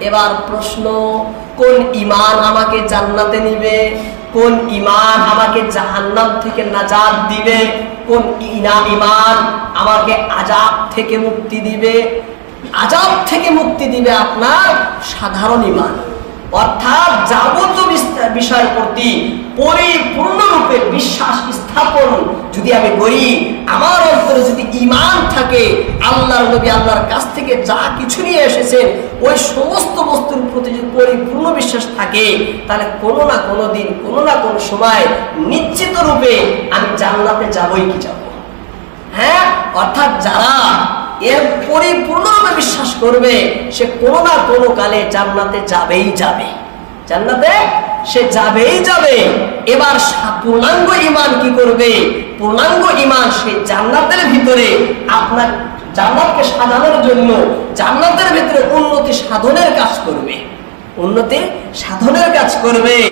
এবার প্রশ্ন, কোন ইমান আমাকে জান্নাতে নিবে? কোন ইমান আমাকে জাহান্নাম থেকে নাজাত দিবে? কোন ইনা ইমান আমাকে আজাব থেকে মুক্তি দিবে? আজাব থেকে মুক্তি দিবে আপনার সাধারণ ইমান অর্থাৎ যাবতীয় বিষয়ের প্রতি পরিপূর্ণরূপে বিশ্বাস স্থাপন যদি আমি করি, আমার অন্তরে যদি ইমান থাকে, আল্লাহর নবী আল্লাহর কাছ থেকে যা কিছু নিয়ে এসেছেন, ওই সমস্ত বস্তুর প্রতি যদি পরিপূর্ণ বিশ্বাস থাকে, তাহলে কোনো না কোনো দিন, কোনো না কোনো সময় নিশ্চিত রূপে আমি জান্নাতে যাবই কি যাব? হ্যাঁ? অর্থাৎ যারা এর পরিপূর্ণরূপে বিশ্বাস করবে, সে কোনো না কোনো কালে জান্নাতে যাবেই যাবে। জান্নাতে সে যাবেই যাবে। এবার পূর্ণাঙ্গ ইমান কি করবে? পূর্ণাঙ্গ ইমান সে জান্নাতের ভিতরে আপনার জান্নাতকে সাজানোর জন্য জান্নাতের ভিতরে উন্নতি সাধনের কাজ করবে। উন্নতি সাধনের কাজ করবে।